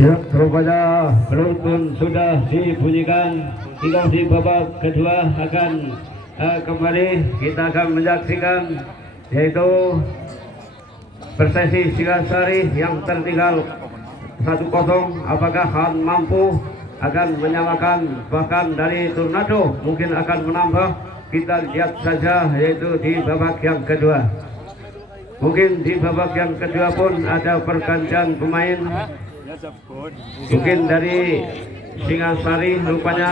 Ya, rupanya penonton sudah dibunyikan. Tinggal di babak kedua akan kembali kita akan menyaksikan yaitu Persesi Singasari yang tertinggal 1-0. Apakah akan mampu akan menyamakan, bahkan dari Tornado mungkin akan menambah? Kita lihat saja yaitu di babak yang kedua. Mungkin di babak yang kedua pun ada pergantian pemain. Mungkin dari Singasari rupanya.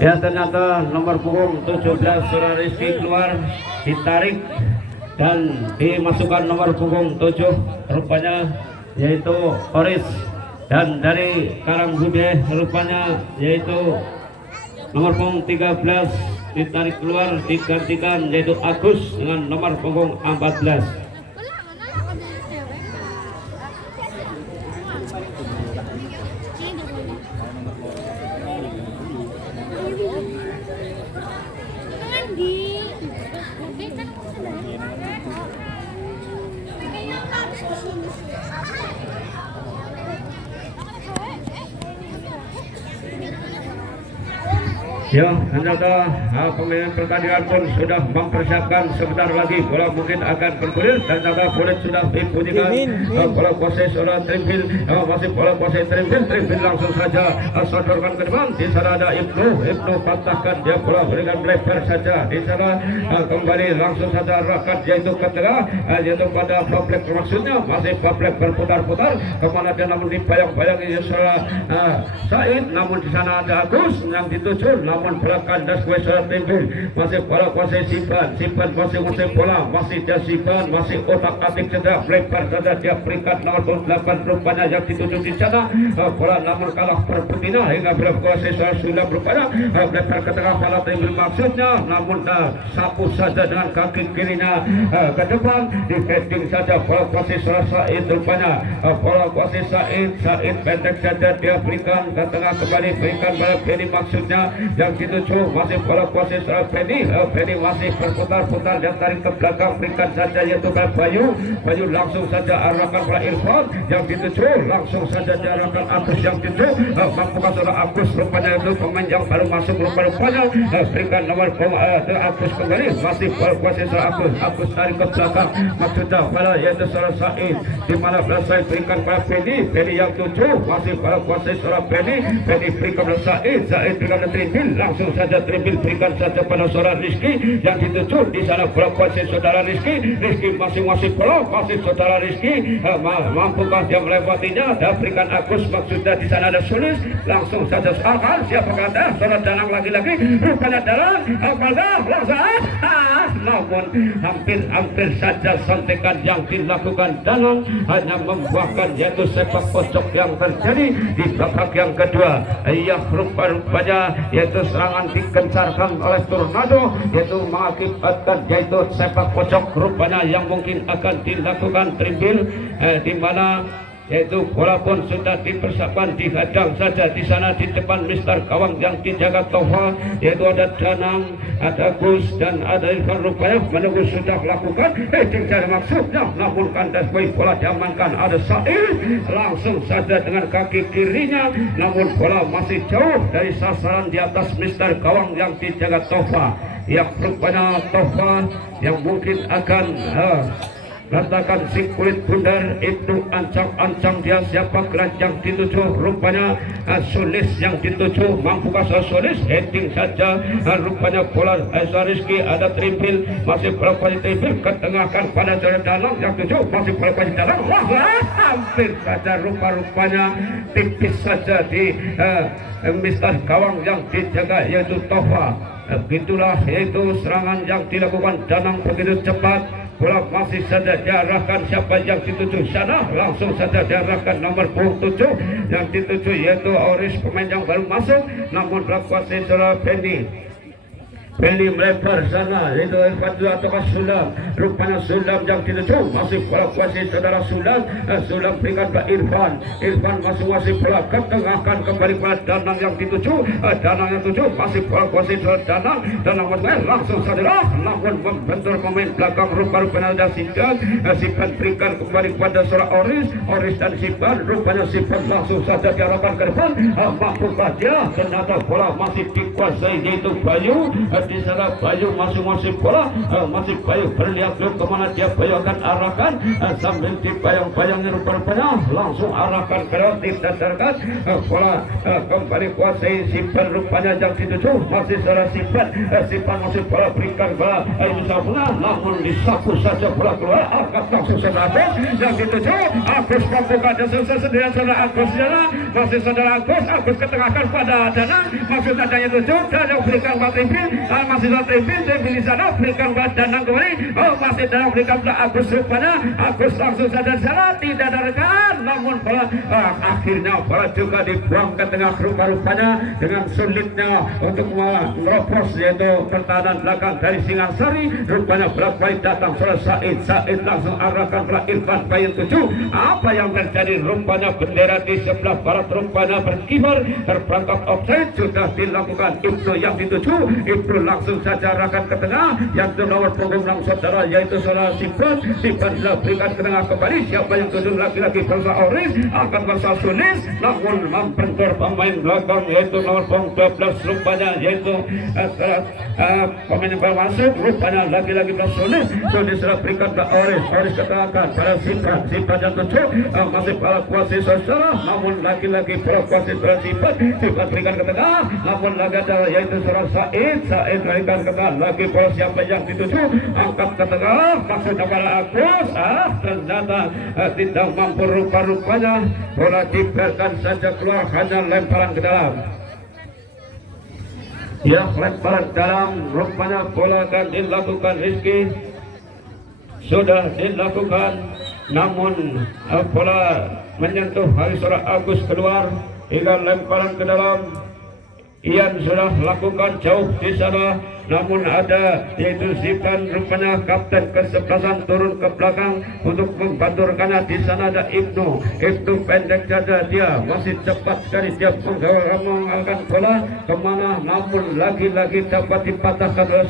Ya, ternyata nomor punggung 17 Surah Rizky keluar, ditarik dan dimasukkan nomor punggung 7 rupanya yaitu Oris, dan dari Karangbude rupanya yaitu nomor punggung 13 ditarik keluar, digantikan yaitu Agus dengan nomor punggung 14. Ya, ternyata pemain pertandingan pun sudah mempersiapkan. Sebentar lagi bola mungkin akan bergulir. Ternyata bola sudah dibunyikan. Bola kuasai seorang Trimbil, masih bola kuasai Trimbil langsung saja sodorkan ke depan. Di sana ada Ibnu patahkan, dia bola berikan lebar saja. Di sana kembali langsung saja rakat yaitu ke tengah, yaitu pada Pablek, maksudnya masih Pablek berputar-putar kemana dia, namun dibayang-bayang Yusra Said, namun di sana ada Agus yang dituju, namun bola kandas kuasa Trimbil, masih bola kuasai Sipan masih bola, masih dia Sipan, masih otak-atik saja, lebar saja dia peringkat nomor 8 rupanya yang dituju di sana. Bola namun kalah perputina hingga berapa kuasai sudah rupanya lebar ke tengah bola Trimbil maksudnya, namun sapu saja dengan kaki kirinya ke depan, defending saja bola kuasai Said rupanya, bola kuasai Said pendek saja dia berikan ke tengah, kembali berikan pada Penny maksudnya yang dituju, masih bola kuasai Penny masih berputar-putar dan tarik ke belakang, berikan saja yaitu Bayu langsung saja arahkan pada Irfan yang dituju, langsung saja diarahkan Agus yang dituju, mampukah seorang Agus rupanya itu pemain yang baru masuk rupanya berikan nomor Agus kembali, masih bola kuasai Agus tarik ke belakang maksudnya pada yaitu seorang Said, di mana Said berikan pada Penny yang tujuh, masih bola kuasai seorang Penny berikan pada Said berikan Trimbil, langsung saja Trimbil berikan saja pada seorang Rizky yang dituju, di sana bola kuasai saudara Rizky masing-masing bola masih saudara Rizky, mampukah dia melewatinya, dan berikan Agus maksudnya di sana ada Sulis, langsung saja akan siapa kata seorang Danang lagi-lagi rupanya Danang namun hampir saja sontekan yang dilakukan Danang hanya membuahkan yaitu sepak pojok yang terjadi di babak yang kedua. Ya, rupanya yaitu serangan dikencarkan oleh Tornado, yaitu mengakibatkan yaitu sepak pojok rupanya yang mungkin akan dilakukan Trimbil, di mana yaitu bola pun sudah dipersiapkan, dihadang saja di sana di depan Mister Gawang yang dijaga Tova, yaitu ada Danang, ada Gus dan ada Irfan rupanya menunggu sudah lakukan tinggal maksudnya, namun kandas bola diamankan, ada Said langsung saja dengan kaki kirinya, namun bola masih jauh dari sasaran di atas Mister Gawang yang dijaga Tova, yang rupanya Tova yang mungkin akan lantakan si kulit bundar itu ancang-ancang dia siapa gerak yang dituju, rupanya Sulis yang dituju, mampukah Sulis heading saja, rupanya bola Rizky, ada Trimbil, masih berapa Trimbil ketengahkan pada Danang yang tujuh, masih berapa Danang, hampir saja rupanya tipis saja di Mister Gawang yang dijaga yaitu Tova. Begitulah yaitu serangan yang dilakukan Danang begitu cepat. Bola masih saja diarahkan siapa yang dituju sana, langsung saja diarahkan nomor 7 yang dituju yaitu Oris, pemain yang baru masuk, namun berkuasa seorang Penny Beli melebar sana itu Irfan atau Sulam, rupanya Sulam yang dituju masih bola kuasai saudara Sulam. Sulam berikan ke Irfan masing-masing bola ketengahkan kembali pada Danang yang dituju. Danang yang tuju masih bola kuasai saudara Danang langsung saudara namun membentur pemain belakang rupa-rupanya ada Sipan berikan kembali kepada seorang Oris dan Sipan, rupanya Sipan langsung saja diarahkan ke depan. Mampu saja ternyata bola masih dikuasai yaitu Bayu. Di sana Bayu masing-masing bola masih Bayu berlihat kemana dia Bayu akan arahkan sambil dibayang-bayangnya rupa-rupanya langsung arahkan ke dalam didadarkan bola kembali kuasai Sipan, rupanya yang dituju masih seorang Sipan masih bola berikan bola misalnya namun disapu saja bola keluar angkat langsung saudara yang dituju Agus membuka dasar sendirian saudara Agus sana masih saudara Agus ketengahkan pada Danang maksud adanya tuju dan yang berikan buat Trimpil masih saudara Trimpil di sana berikan buat Danang kembali masih Danang berikan buat Agus, rupanya Agus langsung saja sana tidak darkan namun bola akhirnya bola juga dibuang ke tengah rupa-rupanya dengan sulitnya untuk merobos yaitu pertahanan belakang dari Singasari. Rupanya berat kali datang saudara Said langsung arahkan ke Irfan Bayun 7. Apa yang terjadi? Rupanya bendera di sebelah barat rupanya berkibar terperangkap offside sudah dilakukan. Ibnu yang dituju Ibnu langsung saja arahkan ke tengah yang nomor punggung saudara yaitu saudara Sipan berikan ke tengah kembali. Siapa yang tuju lagi-lagi bersama Oris akan bersama Sulis namun membentur pemain belakang yaitu nomor punggung 12 rupanya yaitu pemain yang baru masuk rupanya lagi-lagi Sulis sudah berikan ke Oris ketengahkan pada Sipan yang tuju masih bola kuasai saudara namun lagi-lagi bola kuasai saudara Sipan berikan ke tengah namun lagi ada yaitu saudara Said berikan ke tengah lagi bola siapa yang dituju angkat ke tengah maksudnya pada Agus ternyata tidak mampu rupa-rupanya bola dibiarkan saja keluar hanya lemparan ke dalam. Ya lemparan dalam rupanya bola akan dilakukan Rizky sudah dilakukan namun bola menyentuh hari seorang Agus keluar hingga lemparan ke dalam. Ian sudah lakukan jauh di sana namun ada yaitu Sipan rupanya kapten ke-11 turun ke belakang untuk membantu rekannya. Di sana ada Ibnu pendek saja dia masih cepat sekali dia mengalahkan bola kemana namun lagi-lagi dapat dipatahkan oleh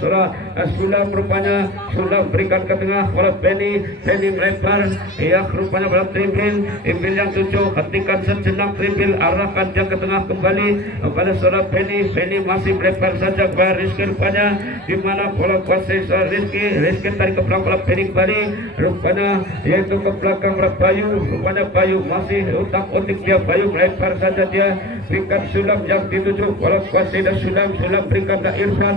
Sulam. Rupanya Sulam berikan ke tengah oleh Benny melebar ya rupanya pada Trimpil yang tujuh hentikan sejenak Trimpil arahkan dia ke tengah kembali pada saudara Benny masih melebar saja kepada Rizky rupanya di mana bola kuasai Rizky tarik ke belakang bola Benny kembali rupanya yaitu ke belakang Bayu rupanya Bayu masih utak-utik dia Bayu melebar saja dia berikan Sulam yang dituju bola kuasai dan Sulam berikan ke Irfan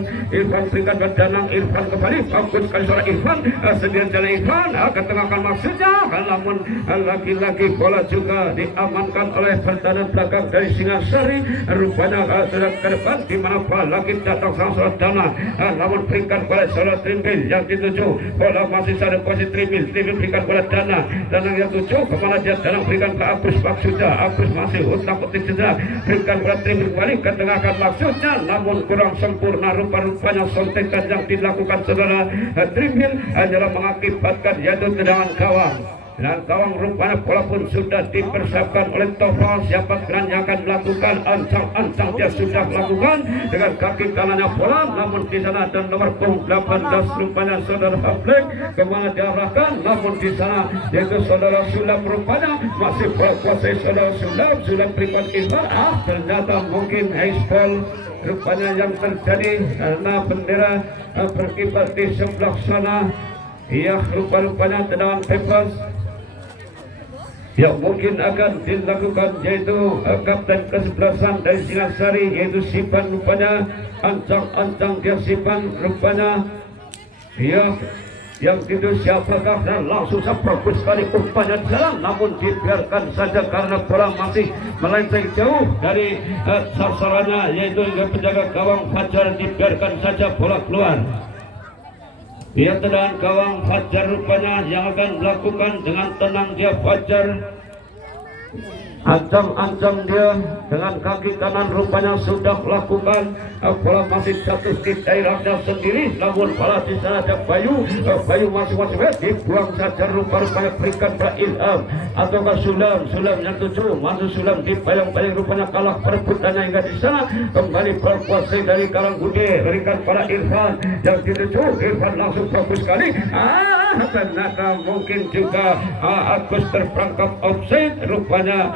berikan ke Danang Irfan kembali bagus sekali seorang Irfan sendirian jalan Irfan ketengahkan maksudnya namun lagi-lagi bola juga diamankan oleh pertahanan belakang dari Singasari rupanya sudah ke depan di mana bola lagi datang sang seorang Danang namun berikan bola seorang Trimpil yang dituju bola masih ada posisi Trimpil berikan bola Danang yang tuju kemana dia Danang berikan ke Agus maksudnya Agus masih utak-utik saja berikan bola Trimpil kembali ketengahkan maksudnya namun kurang sempurna rupa-rupanya sontekan yang dilakukan saudara Trimpil hanyalah mengakibatkan yaitu tendangan gawang. Dan gawang rupanya bola pun sudah dipersiapkan oleh Tofal. Siapa yang akan melakukan ancang dia sudah melakukan dengan kaki kanannya bola namun di sana ada nomor punggung 18 rupanya saudara Black kemana diarahkan namun di sana yaitu saudara Sulam rupanya masih bola kuasai saudara Sulam berikan Irfan ternyata mungkin Heispol rupanya yang terjadi karena bendera berkibar di sebelah sana ya rupa-rupanya tendangan bebas yang mungkin akan dilakukan yaitu kapten ke-11 dari Singasari yaitu Sipan rupanya ancang dia Sipan rupanya ya yang itu siapakah dan langsung bagus sekali umpannya jalan namun dibiarkan saja karena bola masih melenceng jauh dari sasarannya yaitu penjaga gawang Fajar dibiarkan saja bola keluar. Dia tendangan gawang Fajar rupanya yang akan melakukan dengan tenang dia Fajar Ancam-ancam dia dengan kaki kanan rupanya sudah melakukan bola masih jatuh di daerahnya sendiri, namun bola di sana ada Bayu masing-masing dibuang saja rupa-rupanya berikan pada Ilham ataukah Sulam yang tujuh masuk Sulam di bayang-bayang rupanya kalah perebutannya hingga di sana kembali berkuasai dari Karanggude berikan pada Irfan yang dituju. Irfan langsung bagus sekali ternyata mungkin juga Agus terperangkap offside rupanya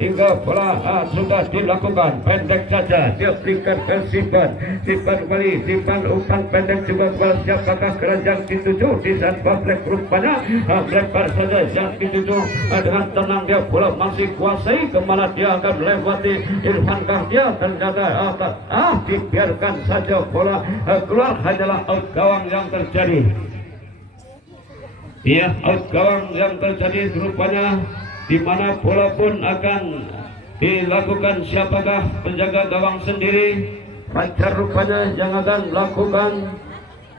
hingga bola sudah dilakukan pendek saja dia berikan ke Sipan kembali Sipan umpan pendek juga kepada siapakah keranjang dituju di saat Black rupanya lebar saja yang dituju dengan tenang dia bola masih kuasai kemana dia akan melewati Irfan Kahdia ternyata dibiarkan saja bola keluar hanyalah out gawang yang terjadi. Iya, out gawang yang terjadi rupanya di mana bola pun akan dilakukan siapakah penjaga gawang sendiri. Fajar rupanya yang akan melakukan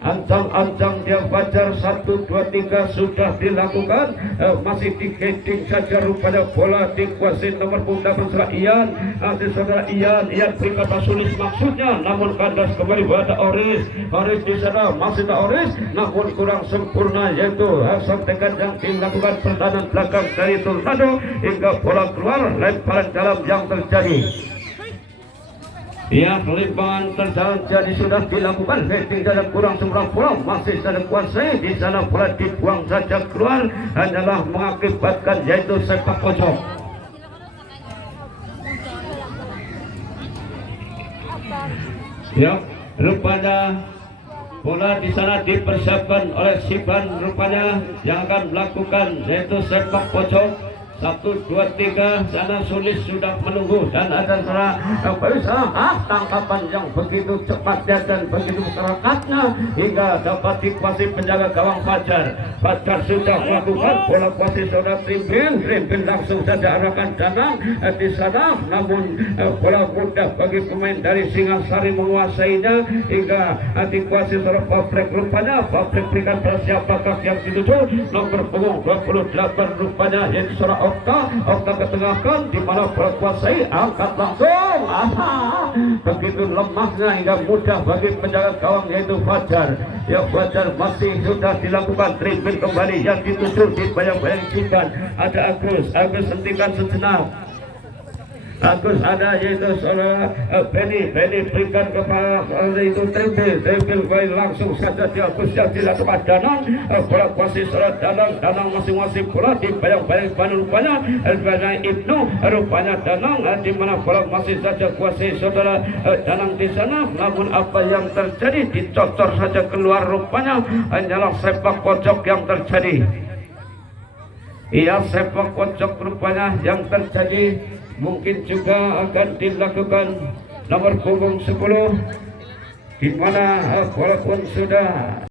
ancang-ancang dia. Fajar 1, 2, 3 sudah dilakukan masih digeting saja rupanya bola dikuasai nomor pundak saudara Ian saudara Ian berikan Sulis maksudnya namun kandas kembali pada Oris di sana masih ada Oris namun kurang sempurna yaitu sontekan yang dilakukan pertahanan belakang dari Tornado hingga bola keluar lemparan dalam yang terjadi. Ya, pelimpangan terjadi sudah dilakukan. Heading dalam kurang seberang bola masih ada kuasai di sana bola dibuang saja keluar hanyalah mengakibatkan yaitu sepak pojok. Ya, rupanya bola di sana dipersiapkan oleh Sipan rupanya yang akan melakukan yaitu sepak pojok. 1, 2, 3 sana Sulis sudah menunggu dan ada tangkapan yang begitu cepatnya dan begitu kerekatnya hingga dapat dikuasai penjaga gawang Fajar sudah melakukan bola kuasai saudara Trimpin langsung saja arahkan Danang di sana namun bola mudah bagi pemain dari Singasari menguasainya hingga dikuasai saudara Pabrik rupanya Pabrik berikan pada siapakah yang dituju nomor punggung 28 rupanya yaitu saudara Okta ketengahkan di mana berkuasai angkat langsung begitu lemahnya hingga mudah bagi penjaga gawang yaitu Fajar. Ya Fajar masih sudah dilakukan tripping kembali yang dituju di bayang-bayang Sipan ada Agus hentikan sejenak. Agus ada yaitu saudara Benny berikan kepada itu tripping langsung saja di Agus yang dilakukan Danang bola kuasai saudara Danang masing-masing bola di bayang-bayang Bandung rupanya Ibnu rupanya Danang di mana bola masih saja kuasai saudara Danang di sana namun apa yang terjadi dicocor saja keluar rupanya hanyalah sepak pojok yang terjadi. Iya sepak pojok rupanya yang terjadi mungkin juga akan dilakukan nomor punggung 10 di mana walaupun sudah